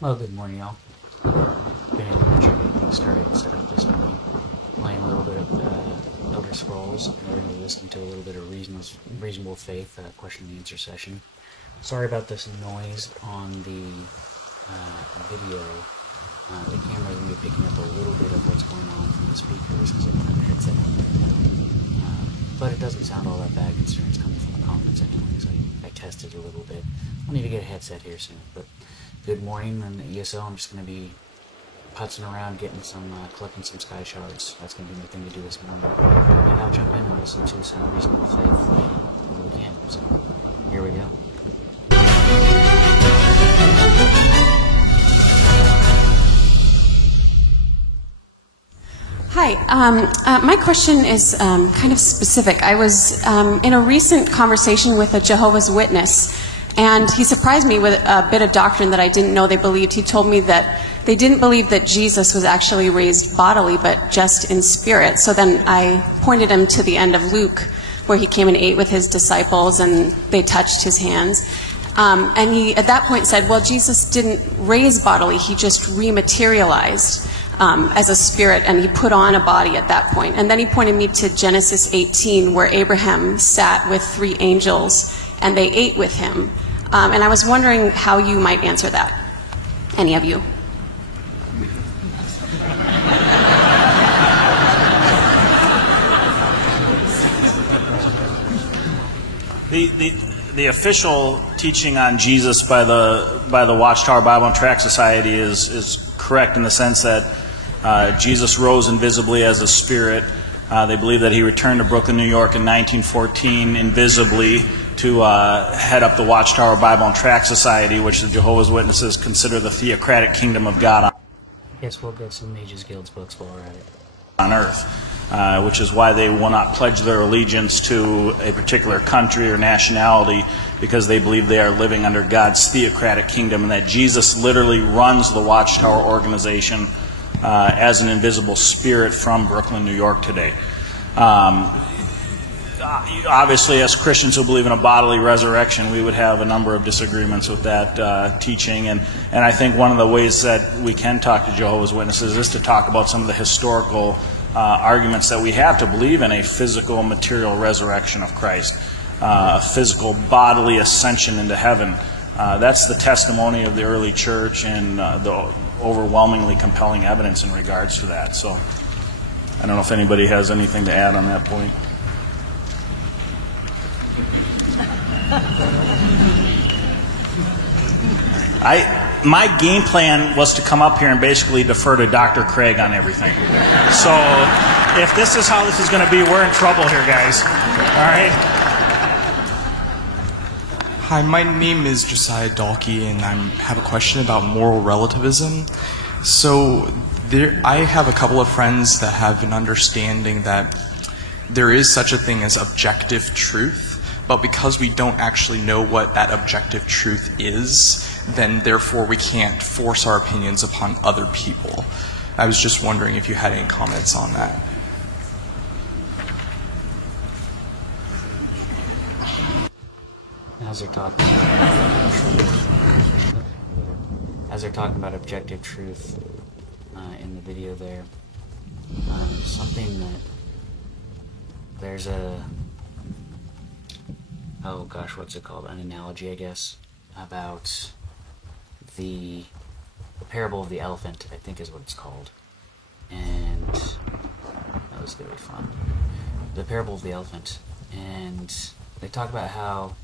Well, good morning, y'all. Been able to get things started and set up this morning. Playing a little bit of Elder Scrolls, and we're going to listen to a little bit of Reasonable Faith question and answer session. Sorry about this noise on the video. The camera is going to be picking up a little bit of what's going on from the speakers because I don't have a headset on. But it doesn't sound all that bad considering it's coming from a conference anyways. I tested a little bit. I'll need to get a headset here soon, but good morning. And ESL, I'm just going to be putzing around, getting some, collecting some sky shards. That's going to be my thing to do this morning. And I'll jump in and listen to some Reasonable Faith when we can. So, here we go. Hi. My question is kind of specific. I was in a recent conversation with a Jehovah's Witness, and he surprised me with a bit of doctrine that I didn't know they believed. He told me that they didn't believe that Jesus was actually raised bodily, but just in spirit. So then I pointed him to the end of Luke, where he came and ate with his disciples, and they touched his hands. And he, at that point, said, well, Jesus didn't raise bodily, he just rematerialized as a spirit, and he put on a body at that point. And then he pointed me to Genesis 18, where Abraham sat with 3 angels, and they ate with him. And I was wondering how you might answer that, any of you. The official teaching on Jesus by the Watchtower Bible and Tract Society is correct in the sense that Jesus rose invisibly as a spirit. They believe that he returned to Brooklyn, New York in 1914 invisibly to head up the Watchtower Bible and Tract Society, which the Jehovah's Witnesses consider the theocratic kingdom of God Yes, we'll get some Mages Guild's books while we're at it. on earth. Which is why they will not pledge their allegiance to a particular country or nationality, because they believe they are living under God's theocratic kingdom, and that Jesus literally runs the Watchtower organization as an invisible spirit from Brooklyn, New York today. Obviously, as Christians who believe in a bodily resurrection, we would have a number of disagreements with that teaching. And I think one of the ways that we can talk to Jehovah's Witnesses is to talk about some of the historical arguments that we have to believe in a physical, material resurrection of Christ, a physical, bodily ascension into heaven. That's the testimony of the early church and the overwhelmingly compelling evidence in regards to that. So I don't know if anybody has anything to add on that point. My game plan was to come up here and basically defer to Dr. Craig on everything. So if this is how this is going to be, we're in trouble here, guys. All right? Hi, my name is Josiah Dalkey, and I have a question about moral relativism. So I have a couple of friends that have an understanding that there is such a thing as objective truth, but because we don't actually know what that objective truth is, then therefore we can't force our opinions upon other people. I was just wondering if you had any comments on that. As they're talking about objective truth in the video there, something that there's a, oh gosh, what's it called? An analogy, I guess, about the parable of the elephant, I think is what it's called. And that was very fun. The parable of the elephant. And they talk about how,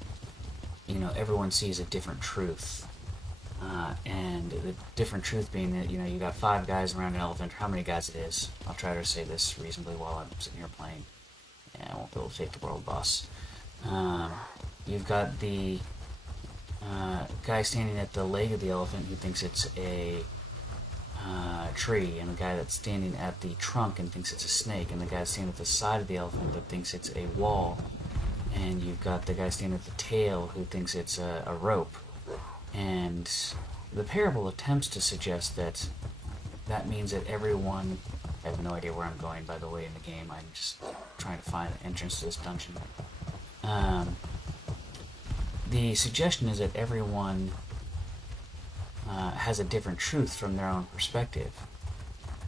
everyone sees a different truth. And the different truth being that, you got 5 guys around an elephant, or how many guys it is. I'll try to say this reasonably while I'm sitting here playing. Yeah, I won't be able to take the world boss. You've got the guy standing at the leg of the elephant who thinks it's a tree, and the guy that's standing at the trunk and thinks it's a snake, and the guy standing at the side of the elephant that thinks it's a wall, and you've got the guy standing at the tail who thinks it's a rope. And the parable attempts to suggest that means that everyone, I have no idea where I'm going, by the way, in the game. I'm just trying to find an entrance to this dungeon. The suggestion is that everyone has a different truth from their own perspective.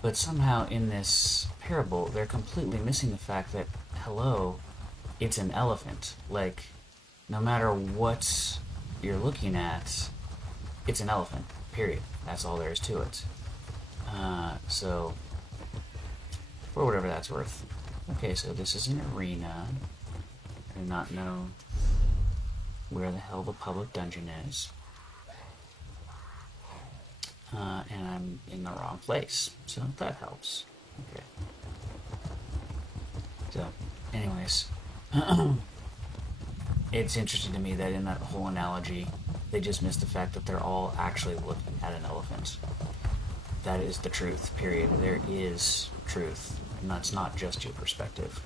But somehow in this parable, they're completely missing the fact that, hello, it's an elephant. Like, no matter what you're looking at, it's an elephant, period. That's all there is to it. So, for whatever that's worth. Okay, so this is an arena. I do not know where the hell the public dungeon is. And I'm in the wrong place, so that helps. Okay. So, anyways, it's interesting to me that in that whole analogy, they just missed the fact that they're all actually looking at an elephant. That is the truth, period. There is truth, and that's not just your perspective.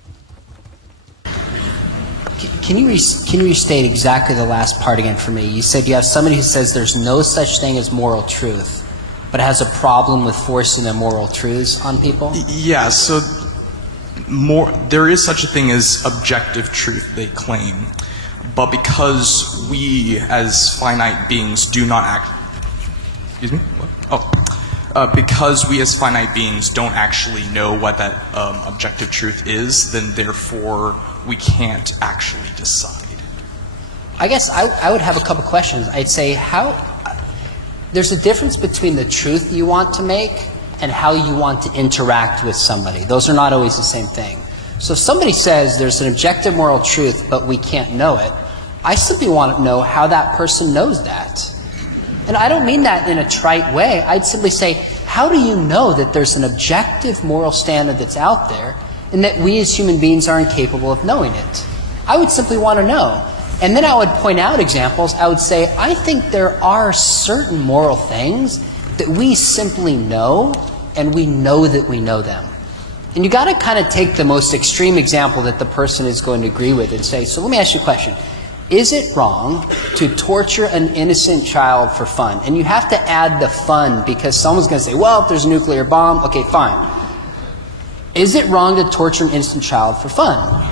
Can you restate exactly the last part again for me? You said you have somebody who says there's no such thing as moral truth, but has a problem with forcing the moral truths on people? Yeah, so there is such a thing as objective truth, they claim. But because we as finite beings do not act... Excuse me? What? Oh. Because we as finite beings don't actually know what that objective truth is, then therefore we can't actually decide. I guess I would have a couple questions. I'd say there's a difference between the truth you want to make and how you want to interact with somebody. Those are not always the same thing. So if somebody says there's an objective moral truth, but we can't know it, I simply want to know how that person knows that. And I don't mean that in a trite way. I'd simply say, how do you know that there's an objective moral standard that's out there and that we as human beings are incapable of knowing it? I would simply want to know. And then I would point out examples. I would say, I think there are certain moral things that we simply know, and we know that we know them. And you got to kind of take the most extreme example that the person is going to agree with and say, so let me ask you a question. Is it wrong to torture an innocent child for fun? And you have to add the fun because someone's going to say, well, if there's a nuclear bomb, okay, fine. Is it wrong to torture an innocent child for fun?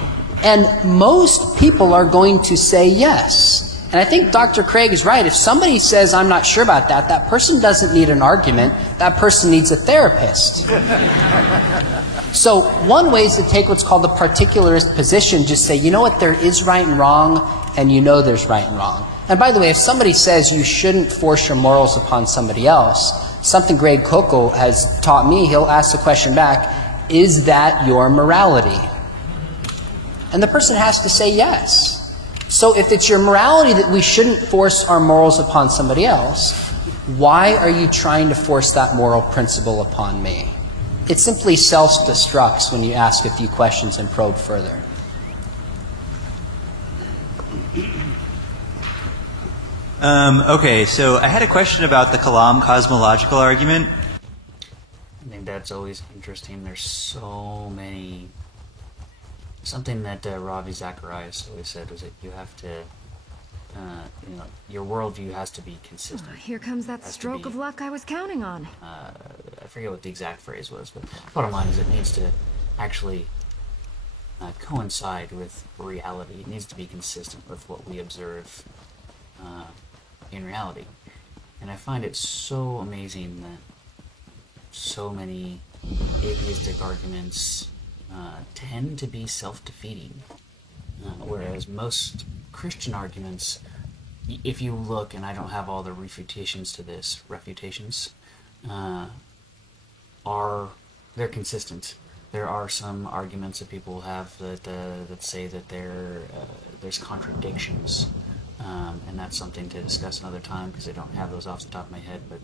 And most people are going to say yes. And I think Dr. Craig is right. If somebody says, I'm not sure about that, that person doesn't need an argument. That person needs a therapist. So one way is to take what's called the particularist position. Just say, you know what, there is right and wrong, and you know there's right and wrong. And by the way, if somebody says you shouldn't force your morals upon somebody else, something Greg Coco has taught me, he'll ask the question back, is that your morality? And the person has to say yes. So if it's your morality that we shouldn't force our morals upon somebody else, why are you trying to force that moral principle upon me? It simply self-destructs when you ask a few questions and probe further. Okay, so I had a question about the Kalam cosmological argument. I think that's always interesting. There's so many... Something that Ravi Zacharias always said was that you have to, your worldview has to be consistent. Oh, here comes that stroke of luck I was counting on. I forget what the exact phrase was, but bottom line is it needs to actually coincide with reality. It needs to be consistent with what we observe in reality. And I find it so amazing that so many atheistic arguments tend to be self-defeating, whereas most Christian arguments, if you look, and I don't have all the refutations to this, they're consistent. There are some arguments that people have that say that there's contradictions, and that's something to discuss another time because I don't have those off the top of my head, but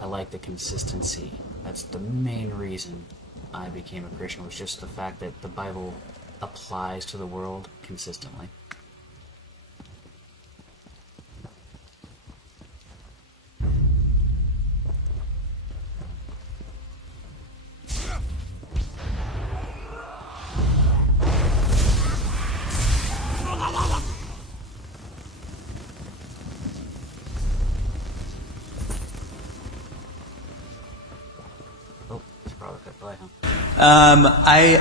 I like the consistency. That's the main reason I became a Christian, was just the fact that the Bible applies to the world consistently.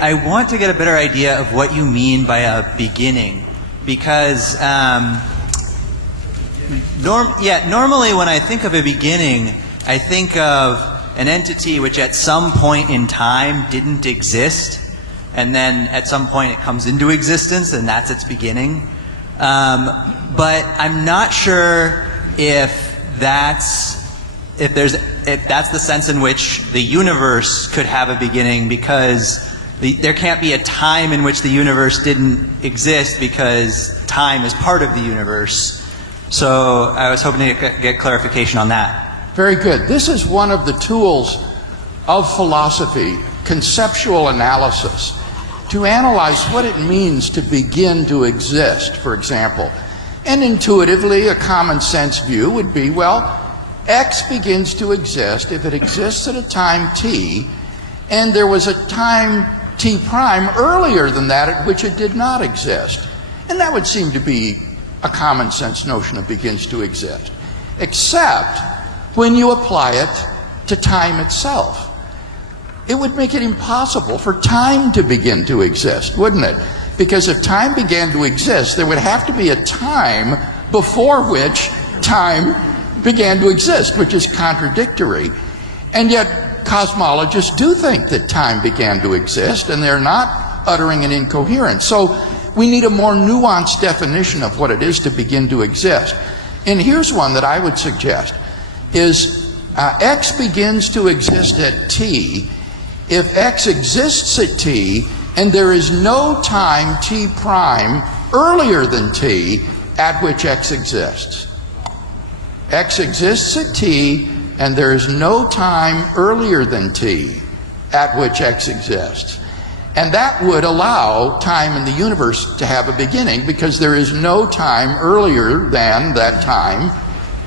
I want to get a better idea of what you mean by a beginning, because Normally when I think of a beginning, I think of an entity which at some point in time didn't exist, and then at some point it comes into existence, and that's its beginning. But I'm not sure if that's the sense in which the universe could have a beginning, because there can't be a time in which the universe didn't exist, because time is part of the universe. So I was hoping to get clarification on that. Very good. This is one of the tools of philosophy, conceptual analysis, to analyze what it means to begin to exist, for example. And intuitively, a common sense view would be, well, X begins to exist if it exists at a time t, and there was a time t prime earlier than that at which it did not exist. And that would seem to be a common sense notion of begins to exist. Except when you apply it to time itself. It would make it impossible for time to begin to exist, wouldn't it? Because if time began to exist, there would have to be a time before which time began to exist, which is contradictory. And yet cosmologists do think that time began to exist, and they're not uttering an incoherence. So we need a more nuanced definition of what it is to begin to exist. And here's one that I would suggest, is X begins to exist at t if X exists at t and there is no time t prime earlier than t at which X exists. X exists at t and there is no time earlier than t at which X exists. And that would allow time in the universe to have a beginning, because there is no time earlier than that time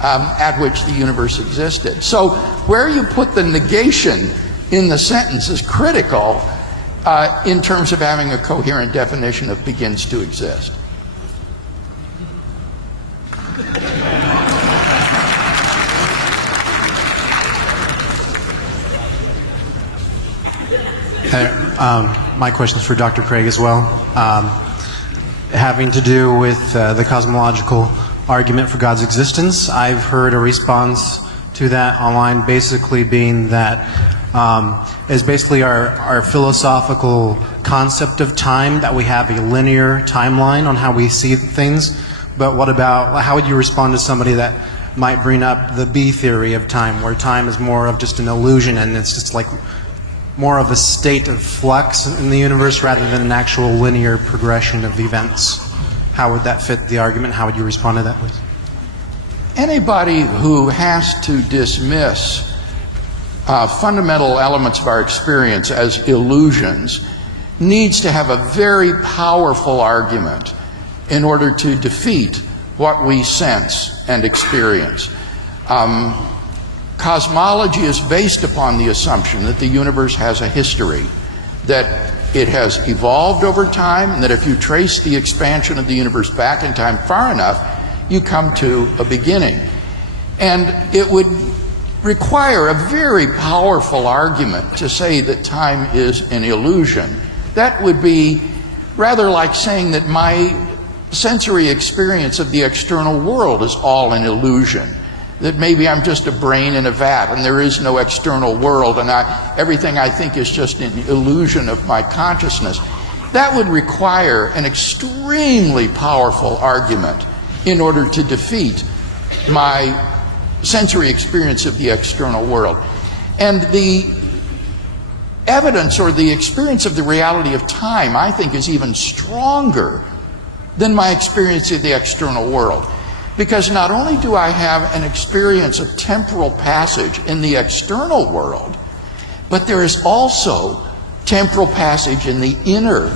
at which the universe existed. So where you put the negation in the sentence is critical in terms of having a coherent definition of begins to exist. My question is for Dr. Craig as well, having to do with the cosmological argument for God's existence. I've heard a response to that online basically being that is basically our philosophical concept of time, that we have a linear timeline on how we see things. But what about, how would you respond to somebody that might bring up the B theory of time, where time is more of just an illusion and it's just like more of a state of flux in the universe rather than an actual linear progression of events? How would that fit the argument? How would you respond to that, please? Anybody who has to dismiss fundamental elements of our experience as illusions needs to have a very powerful argument in order to defeat what we sense and experience. Cosmology is based upon the assumption that the universe has a history, that it has evolved over time, and that if you trace the expansion of the universe back in time far enough, you come to a beginning. And it would require a very powerful argument to say that time is an illusion. That would be rather like saying that my sensory experience of the external world is all an illusion, that maybe I'm just a brain in a vat and there is no external world and everything I think is just an illusion of my consciousness. That would require an extremely powerful argument in order to defeat my sensory experience of the external world. And the evidence or the experience of the reality of time, I think, is even stronger than my experience of the external world. Because not only do I have an experience of temporal passage in the external world, but there is also temporal passage in the inner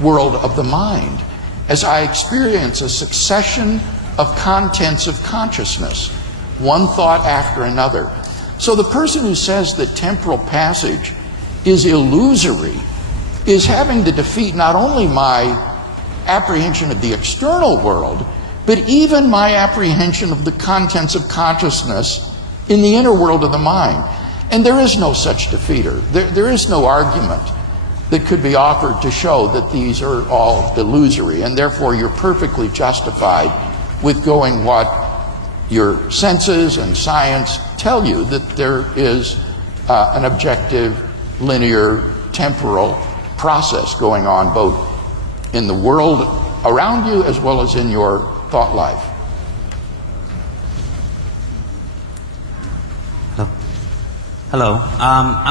world of the mind, as I experience a succession of contents of consciousness, one thought after another. So the person who says that temporal passage is illusory is having to defeat not only my apprehension of the external world, but even my apprehension of the contents of consciousness in the inner world of the mind. And there is no such defeater. There is no argument that could be offered to show that these are all illusory, and therefore you're perfectly justified with going what your senses and science tell you that there is an objective, linear, temporal process going on both in the world around you as well as in your thought life. Hello.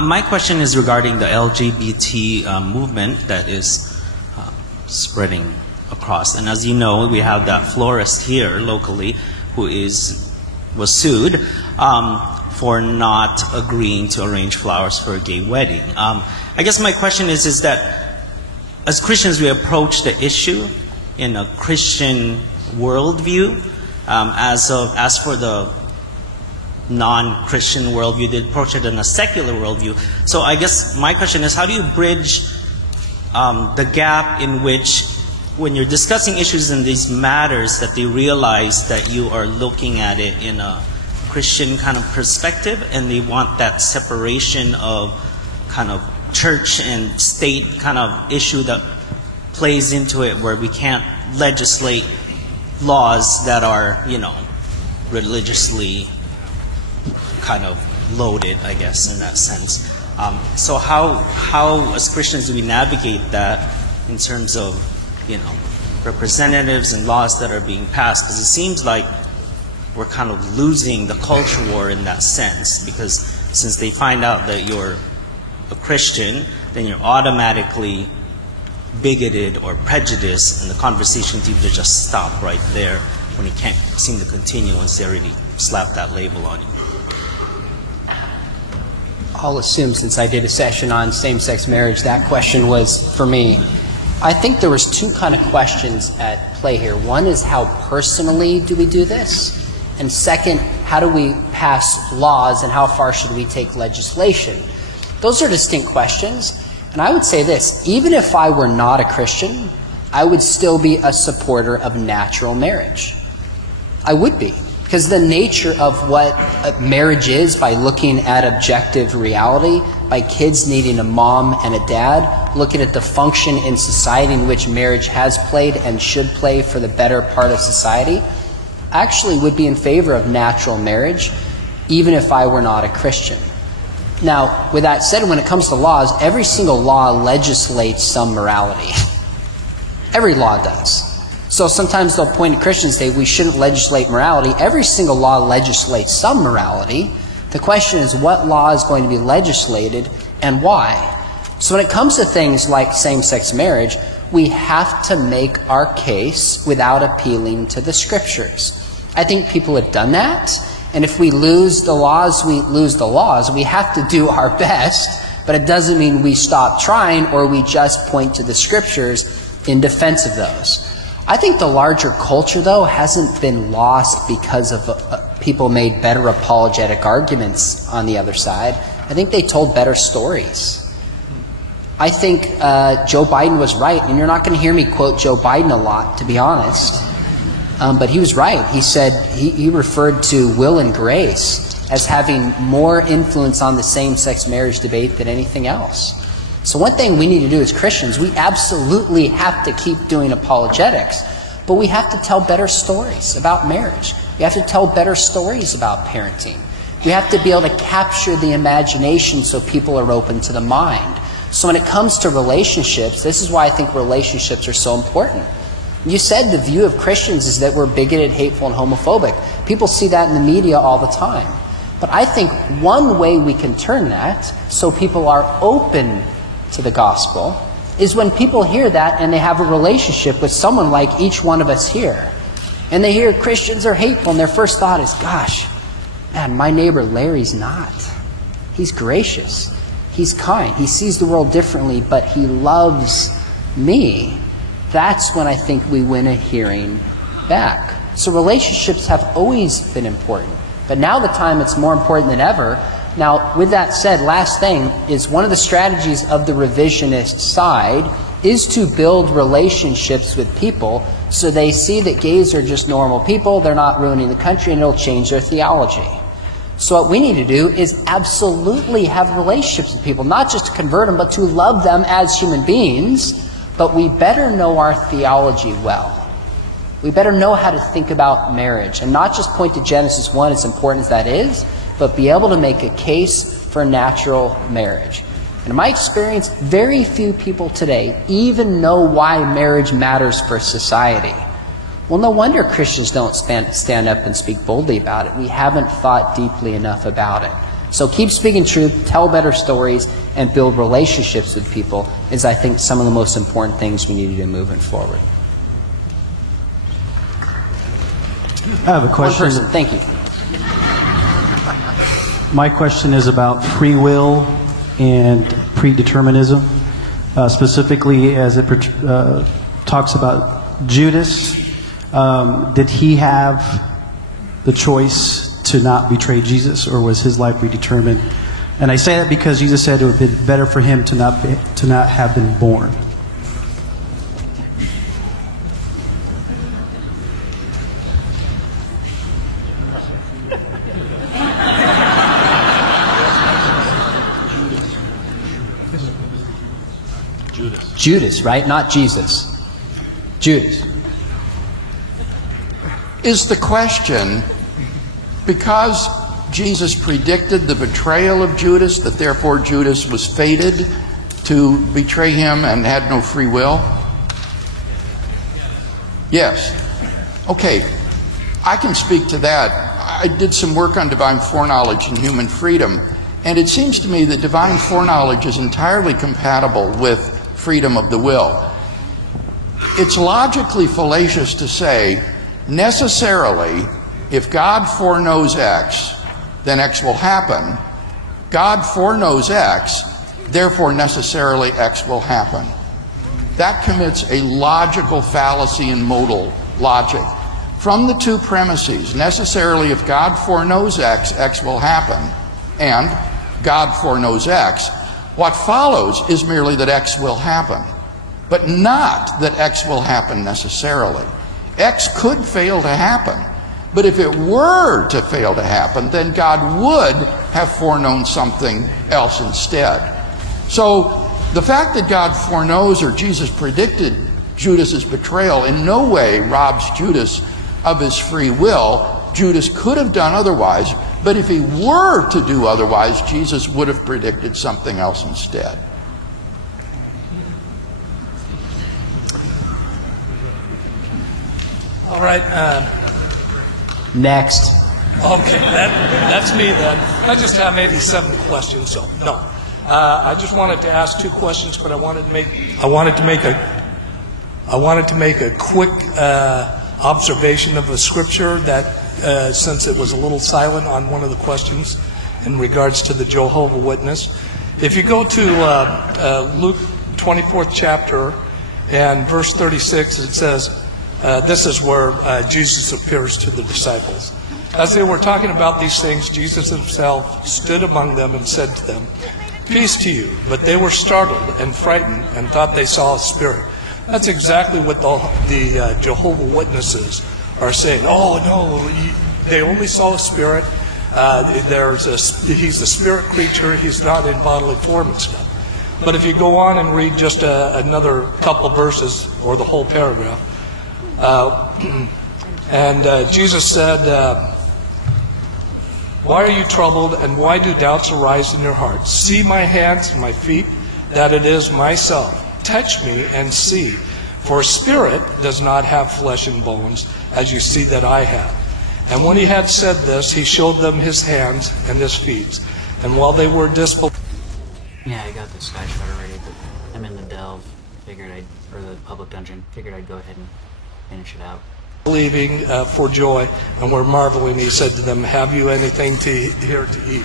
My question is regarding the LGBT movement that is spreading across. And as you know, we have that florist here locally who was sued for not agreeing to arrange flowers for a gay wedding. I guess my question is that as Christians we approach the issue in a Christian worldview. As for the non-Christian worldview, they approach it in a secular worldview. So I guess my question is, how do you bridge the gap in which, when you're discussing issues in these matters, that they realize that you are looking at it in a Christian kind of perspective, and they want that separation of kind of church and state kind of issue that plays into it, where we can't legislate laws that are, religiously kind of loaded, I guess, in that sense. So how as Christians do we navigate that in terms of, representatives and laws that are being passed? Because it seems like we're kind of losing the culture war in that sense, because since they find out that you're a Christian, then you're automatically bigoted or prejudiced, and the conversation seems to just stop right there when it can't seem to continue once they already slap that label on you. I'll assume, since I did a session on same-sex marriage, that question was for me. I think there was two kind of questions at play here. One is, how personally do we do this? And second, how do we pass laws, and how far should we take legislation? Those are distinct questions. And I would say this: even if I were not a Christian, I would still be a supporter of natural marriage. I would be. Because the nature of what marriage is, by looking at objective reality, by kids needing a mom and a dad, looking at the function in society in which marriage has played and should play for the better part of society, I actually would be in favor of natural marriage, even if I were not a Christian. Now, with that said, when it comes to laws, every single law legislates some morality. Every law does. So sometimes they'll point at Christians and say we shouldn't legislate morality. Every single law legislates some morality. The question is, what law is going to be legislated and why? So when it comes to things like same-sex marriage, we have to make our case without appealing to the Scriptures. I think people have done that. And if we lose the laws, we lose the laws. We have to do our best, but it doesn't mean we stop trying or we just point to the Scriptures in defense of those. I think the larger culture, though, hasn't been lost because of people made better apologetic arguments on the other side. I think they told better stories. I think Joe Biden was right, and you're not going to hear me quote Joe Biden a lot, to be honest. But he was right. He said, he referred to Will and Grace as having more influence on the same-sex marriage debate than anything else. So one thing we need to do as Christians, we absolutely have to keep doing apologetics, but we have to tell better stories about marriage. We have to tell better stories about parenting. We have to be able to capture the imagination so people are open to the mind. So when it comes to relationships, this is why I think relationships are so important. You said the view of Christians is that we're bigoted, hateful, and homophobic. People see that in the media all the time. But I think one way we can turn that so people are open to the gospel is when people hear that and they have a relationship with someone like each one of us here. And they hear Christians are hateful, and their first thought is, gosh, man, my neighbor Larry's not. He's gracious. He's kind. He sees the world differently, but he loves me. That's when I think we win a hearing back. So relationships have always been important. But now the time it's more important than ever. Now, with that said, last thing is, one of the strategies of the revisionist side is to build relationships with people so they see that gays are just normal people, they're not ruining the country, and it'll change their theology. So what we need to do is absolutely have relationships with people, not just to convert them, but to love them as human beings. But we better know our theology well. we better know how to think about marriage and not just point to Genesis 1, as important as that is, but be able to make a case for natural marriage. And in my experience, very few people today even know why marriage matters for society. Well, no wonder Christians don't stand up and speak boldly about it. We haven't thought deeply enough about it. So keep speaking truth, tell better stories, and build relationships with people is, I think, some of the most important things we need to do moving forward. I have a question. One person, thank you. My question is about free will and predeterminism, specifically as it talks about Judas. Did he have the choice to not betray Jesus, or was his life predetermined? And I say that because Jesus said it would have been better for him to not have been born. Judas, right? Not Jesus. Judas. Is the question, because Jesus predicted the betrayal of Judas, that therefore Judas was fated to betray him and had no free will? Yes. Okay, I can speak to that. I did some work on divine foreknowledge and human freedom, and it seems to me that divine foreknowledge is entirely compatible with freedom of the will. It's logically fallacious to say, necessarily, if God foreknows X, then X will happen. God foreknows X, therefore necessarily X will happen. That commits a logical fallacy in modal logic. From the two premises, necessarily if God foreknows X, X will happen, and God foreknows X, what follows is merely that X will happen, but not that X will happen necessarily. X could fail to happen, but if it were to fail to happen, then God would have foreknown something else instead. So the fact that God foreknows, or Jesus predicted, Judas's betrayal in no way robs Judas of his free will. Judas could have done otherwise, but if he were to do otherwise, Jesus would have predicted something else instead. All right. Next. Okay, that's me then. I just have 87 questions, so no. I just wanted to ask two questions, but I wanted to make a quick observation of a scripture that, since it was a little silent on one of the questions in regards to the Jehovah Witness. If you go to Luke 24th chapter and verse 36, it says, this is where Jesus appears to the disciples. As they were talking about these things, Jesus himself stood among them and said to them, "Peace to you." But they were startled and frightened and thought they saw a spirit. That's exactly what the Jehovah Witnesses are saying. Oh, no, they only saw a spirit. He's a spirit creature. He's not in bodily form and stuff. But if you go on and read just another couple verses, or the whole paragraph, Jesus said, "Why are you troubled, and why do doubts arise in your hearts? See my hands and my feet, that it is myself. Touch me and see. For a spirit does not have flesh and bones, as you see that I have." And when he had said this, he showed them his hands and his feet. And while they were disbelieving... Yeah, I got the Sky Shredder ready, but I'm in the delve. Or the public dungeon. Figured I'd go ahead and finish it out. Believing for joy, and were marveling, he said to them, "Have you anything here to eat?"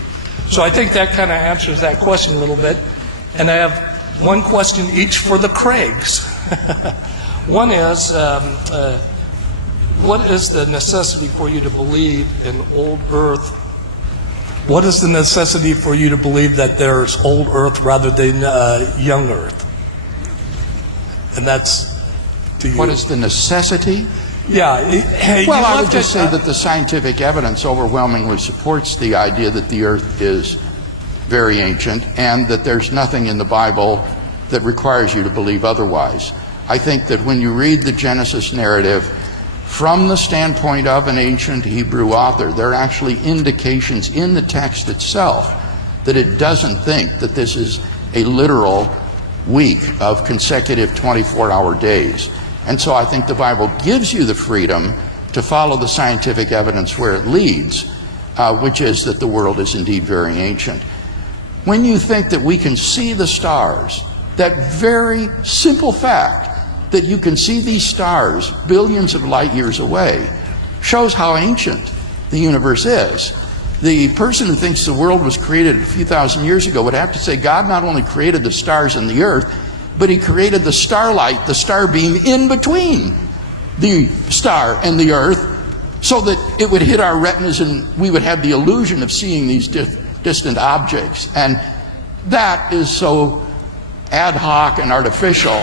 So I think that kind of answers that question a little bit. And I have one question each for the Craigs. One is, what is the necessity for you to believe in old earth? What is the necessity for you to believe that there's old earth rather than young earth? And that's to you. What is the necessity? Yeah. Well, I would just say that the scientific evidence overwhelmingly supports the idea that the earth is very ancient, and that there's nothing in the Bible that requires you to believe otherwise. I think that when you read the Genesis narrative, from the standpoint of an ancient Hebrew author. There are actually indications in the text itself that it doesn't think that this is a literal week of consecutive 24-hour days. And so I think the Bible gives you the freedom to follow the scientific evidence where it leads, which is that the world is indeed very ancient. When you think that we can see the stars, that very simple fact that you can see these stars billions of light years away shows how ancient the universe is. The person who thinks the world was created a few thousand years ago would have to say God not only created the stars and the earth, but he created the starlight, the star beam in between the star and the earth, so that it would hit our retinas and we would have the illusion of seeing these distant objects. And that is so ad hoc and artificial,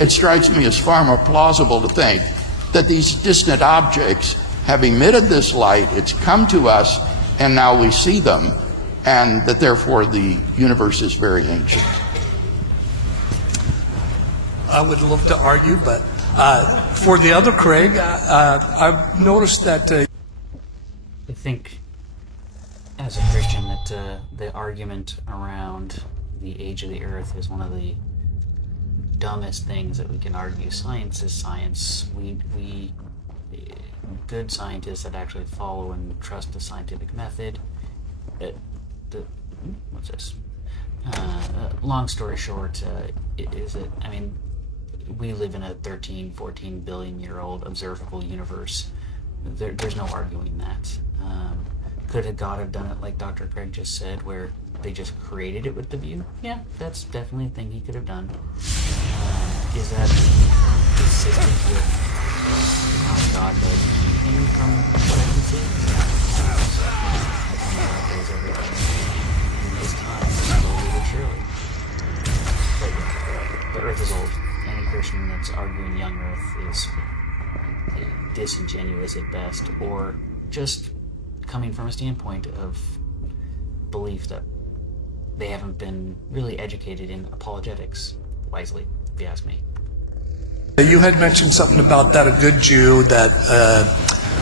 it strikes me as far more plausible to think that these distant objects have emitted this light, it's come to us, and now we see them, and that therefore the universe is very ancient. I would love to argue, but for the other Craig, I've noticed that... I think, as a Christian, that the argument around the age of the earth is one of the dumbest things that we can argue. Science is science. We good scientists that actually follow and trust the scientific method. What's this? Long story short, I mean, we live in a 13, 14 billion year old observable universe. There's no arguing that. Could God have done it like Dr. Craig just said, where they just created it with the view? Yeah, that's definitely a thing he could have done. Is that consistent with how God does anything from what I can see? I think God does everything in his time, slowly but surely. But yeah, the earth is old. Any Christian that's arguing young earth is disingenuous at best, or just coming from a standpoint of belief that they haven't been really educated in apologetics wisely, if you ask me. You had mentioned something about that a good Jew that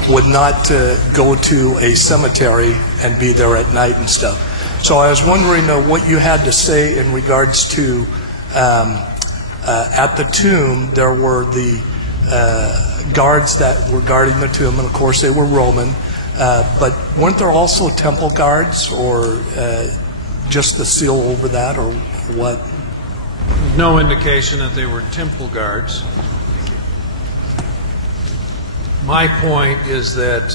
would not go to a cemetery and be there at night and stuff. So I was wondering what you had to say in regards to at the tomb there were the guards that were guarding the tomb, and of course they were Roman, but weren't there also temple guards, or just the seal over that, or what? No indication that they were temple guards. My point is that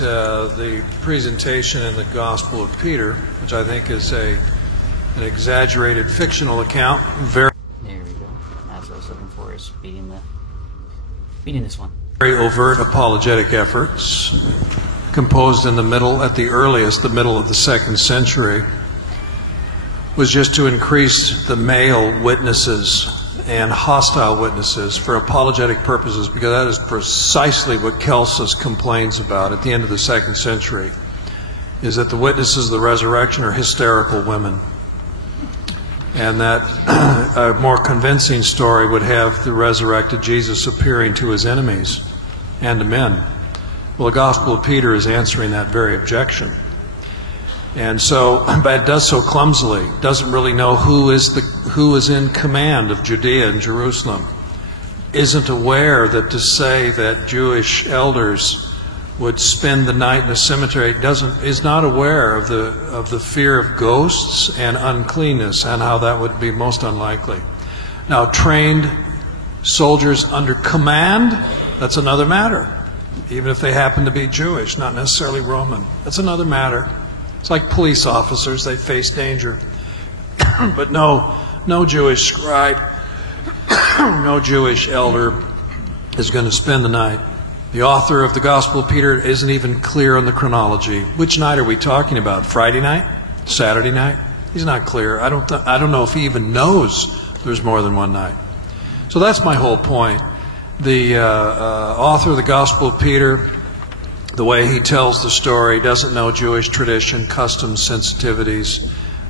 the presentation in the Gospel of Peter, which I think is an exaggerated fictional account, very... There we go. That's what I was looking for, is beating this one. Very overt apologetic efforts, composed in the middle, at the earliest, the middle of the 2nd century, was just to increase the male witnesses and hostile witnesses for apologetic purposes, because that is precisely what Celsus complains about at the end of the 2nd century, is that the witnesses of the resurrection are hysterical women. And that a more convincing story would have the resurrected Jesus appearing to his enemies and to men. Well, the Gospel of Peter is answering that very objection. And so, but it does so clumsily, doesn't really know who is in command of Judea and Jerusalem, isn't aware that to say that Jewish elders would spend the night in the cemetery, is not aware of the fear of ghosts and uncleanness, and how that would be most unlikely. Now, trained soldiers under command, that's another matter. Even if they happen to be Jewish, not necessarily Roman, that's another matter. It's like police officers, they face danger. But no Jewish scribe, no Jewish elder is going to spend the night. The author of the Gospel of Peter isn't even clear on the chronology. Which night are we talking about? Friday night? Saturday night? He's not clear. I don't know if he even knows there's more than one night. So that's my whole point. The author of the Gospel of Peter, the way he tells the story, doesn't know Jewish tradition, customs, sensitivities,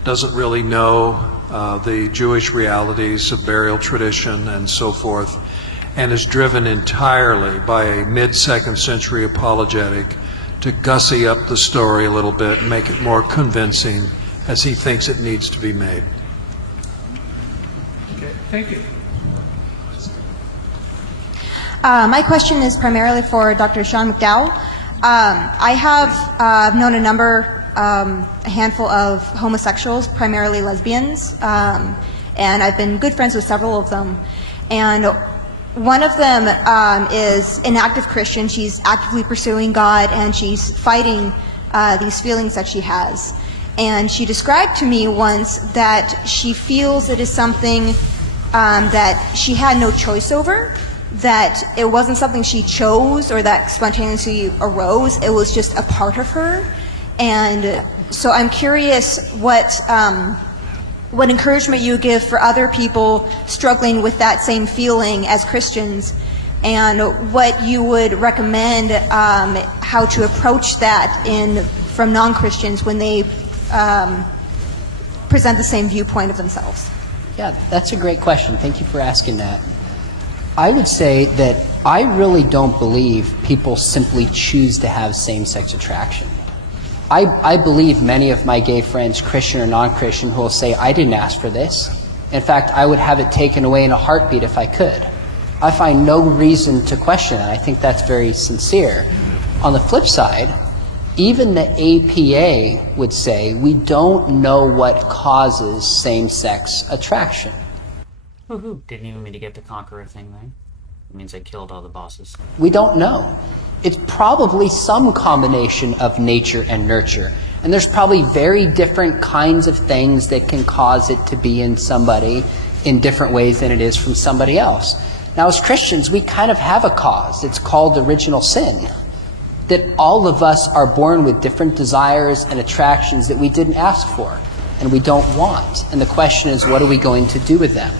doesn't really know the Jewish realities of burial tradition and so forth. and is driven entirely by a mid-second century apologetic to gussy up the story a little bit and make it more convincing as he thinks it needs to be made. Okay, thank you. My question is primarily for Dr. Sean McDowell. I have known a handful of homosexuals, primarily lesbians, and I've been good friends with several of them. And one of them is an active Christian. She's actively pursuing God, and she's fighting these feelings that she has. And she described to me once that she feels it is something that she had no choice over, that it wasn't something she chose or that spontaneously arose. It was just a part of her. And so I'm curious what encouragement you give for other people struggling with that same feeling as Christians, and what you would recommend how to approach that from non-Christians when they present the same viewpoint of themselves. Yeah, that's a great question. Thank you for asking that. I would say that I really don't believe people simply choose to have same-sex attraction. I believe many of my gay friends, Christian or non-Christian, who will say, I didn't ask for this. In fact, I would have it taken away in a heartbeat if I could. I find no reason to question that. I think that's very sincere. On the flip side, even the APA would say we don't know what causes same-sex attraction. Woohoo! Didn't even mean to get the conqueror thing there. It means I killed all the bosses. We don't know. It's probably some combination of nature and nurture. And there's probably very different kinds of things that can cause it to be in somebody in different ways than it is from somebody else. Now, as Christians, we kind of have a cause. It's called original sin. That all of us are born with different desires and attractions that we didn't ask for and we don't want. And the question is, what are we going to do with them?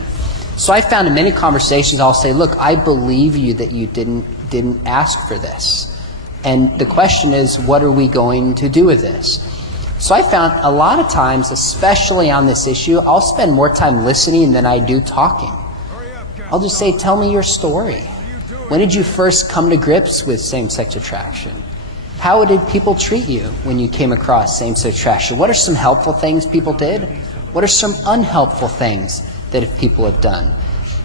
So I found in many conversations, I'll say, look, I believe you that you didn't ask for this. And the question is, what are we going to do with this? So I found a lot of times, especially on this issue, I'll spend more time listening than I do talking. I'll just say, tell me your story. When did you first come to grips with same-sex attraction? How did people treat you when you came across same-sex attraction? What are some helpful things people did? What are some unhelpful things that if people have done?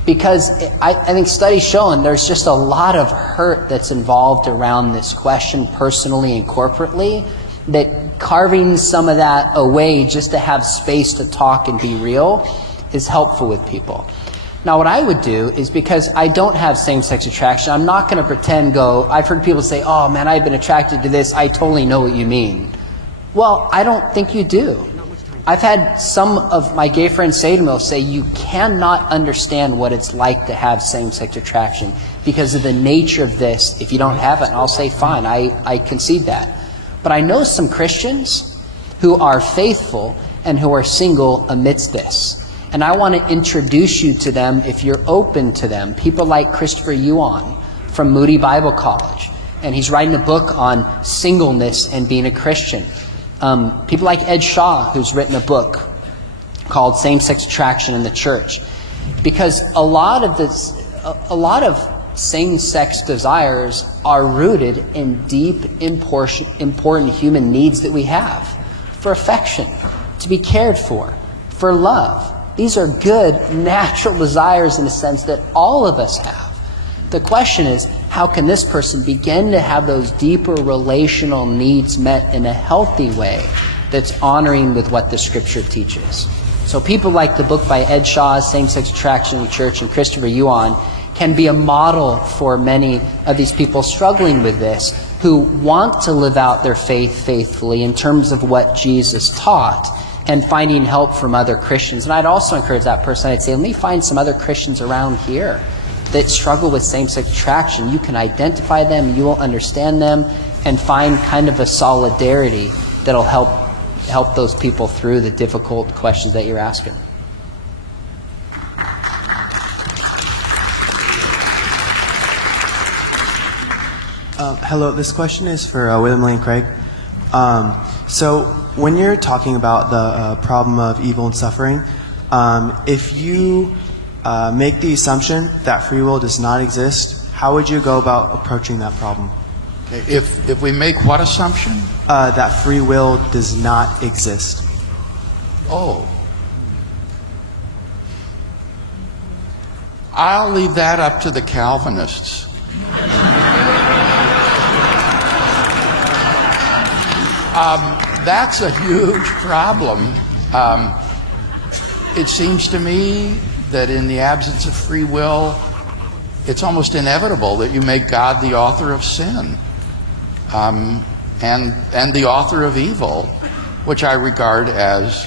Because I think studies showing there's just a lot of hurt that's involved around this question personally and corporately, that carving some of that away just to have space to talk and be real is helpful with people. Now what I would do is, because I don't have same-sex attraction, I'm not going to pretend I've heard people say, oh man, I've been attracted to this, I totally know what you mean. Well, I don't think you do. I've had some of my gay friends say to me, say, you cannot understand what it's like to have same-sex attraction because of the nature of this. If you don't have it, and I'll say, fine, I concede that. But I know some Christians who are faithful and who are single amidst this. And I want to introduce you to them if you're open to them. People like Christopher Yuan from Moody Bible College. And he's writing a book on singleness and being a Christian. People like Ed Shaw, who's written a book called Same-Sex Attraction in the Church. Because a lot of same-sex desires are rooted in deep, important human needs that we have. For affection, to be cared for love. These are good, natural desires in a sense that all of us have. The question is, how can this person begin to have those deeper relational needs met in a healthy way that's honoring with what the Scripture teaches? So people like the book by Ed Shaw, Same-Sex Attraction in the Church, and Christopher Yuan can be a model for many of these people struggling with this, who want to live out their faith faithfully in terms of what Jesus taught, and finding help from other Christians. And I'd also encourage that person, I'd say, let me find some other Christians around here that struggle with same-sex attraction. You can identify them, you will understand them, and find kind of a solidarity that'll help those people through the difficult questions that you're asking. Hello, this question is for William Lane Craig. So when you're talking about the problem of evil and suffering, if you make the assumption that free will does not exist, how would you go about approaching that problem? If we make what assumption? That free will does not exist. Oh. I'll leave that up to the Calvinists. That's a huge problem. It seems to me that in the absence of free will, it's almost inevitable that you make God the author of sin, and the author of evil, which I regard as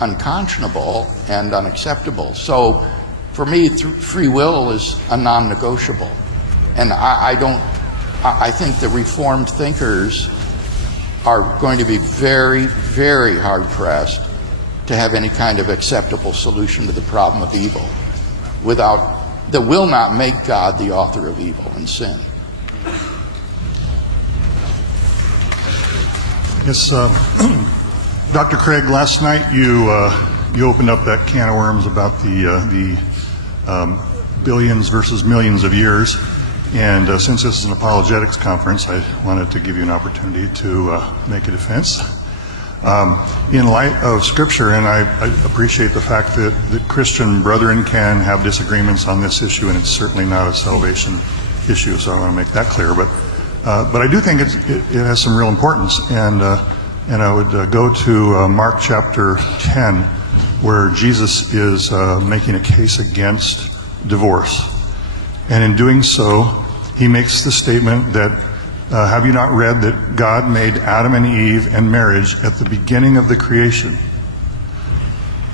unconscionable and unacceptable. So, for me, free will is a non-negotiable, and I think the Reformed thinkers are going to be very, very hard-pressed to have any kind of acceptable solution to the problem of evil that will not make God the author of evil and sin. Yes, Dr. Craig, last night you opened up that can of worms about the billions versus millions of years. And since this is an apologetics conference, I wanted to give you an opportunity to make a defense. In light of Scripture, and I appreciate the fact that Christian brethren can have disagreements on this issue, and it's certainly not a salvation issue, so I want to make that clear. But I do think it has some real importance, and I would go to Mark chapter 10, where Jesus is making a case against divorce. And in doing so, he makes the statement that, have you not read that God made Adam and Eve and marriage at the beginning of the creation?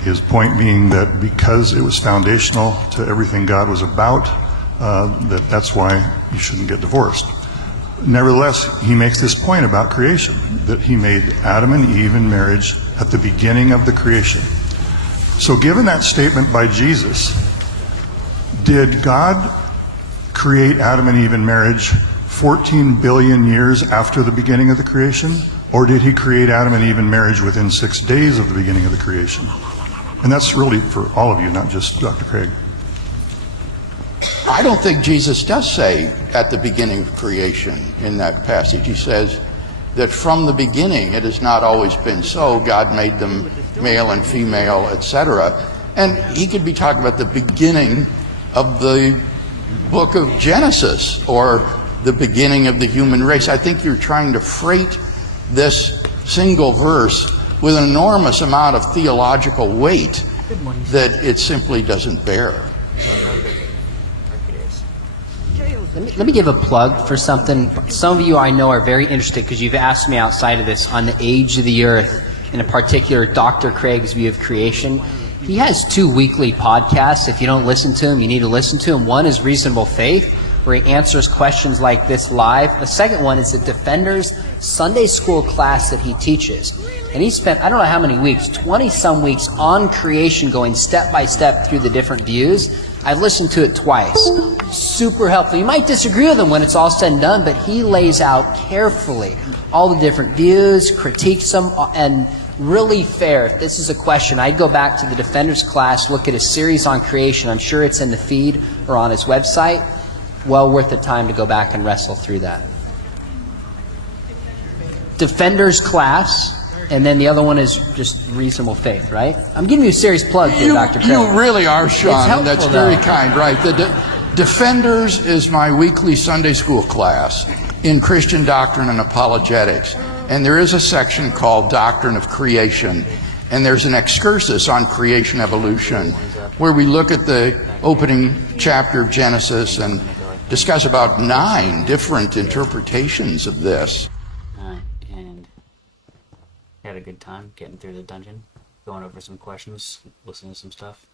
His point being that because it was foundational to everything God was about, that's why you shouldn't get divorced. Nevertheless, he makes this point about creation, that he made Adam and Eve in marriage at the beginning of the creation. So given that statement by Jesus, did God create Adam and Eve in marriage 14 billion years after the beginning of the creation? Or did he create Adam and Eve in marriage within 6 days of the beginning of the creation? And that's really for all of you, not just Dr. Craig. I don't think Jesus does say at the beginning of creation in that passage. He says that from the beginning it has not always been so. God made them male and female, etc. And he could be talking about the beginning of the book of Genesis or the beginning of the human race. I think you're trying to freight this single verse with an enormous amount of theological weight that it simply doesn't bear. Let me give a plug for something. Some of you I know are very interested because you've asked me outside of this on the age of the earth, in a particular Dr. Craig's view of creation. He has 2 weekly podcasts. If you don't listen to him, you need to listen to him. One is Reasonable Faith, where he answers questions like this live. The second one is the Defenders Sunday school class that he teaches. And he spent, I don't know how many weeks, 20-some weeks on creation, going step by step through the different views. I've listened to it twice. Super helpful. You might disagree with him when it's all said and done, but he lays out carefully all the different views, critiques them, and really fair. If this is a question, I'd go back to the Defenders class, look at a series on creation. I'm sure it's in the feed or on his website. Well worth the time to go back and wrestle through that. Defenders class, and then the other one is just Reasonable Faith, right? I'm giving you a serious plug here, Dr. Craig. You really are, Sean, and that's very though. kind, right? The Defenders is my weekly Sunday school class in Christian doctrine and apologetics. And there is a section called Doctrine of Creation. And there's an excursus on creation evolution where we look at the opening chapter of Genesis and discuss about 9 different interpretations of this. And had a good time getting through the dungeon, going over some questions, listening to some stuff.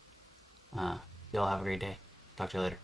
Y'all have a great day. Talk to you later.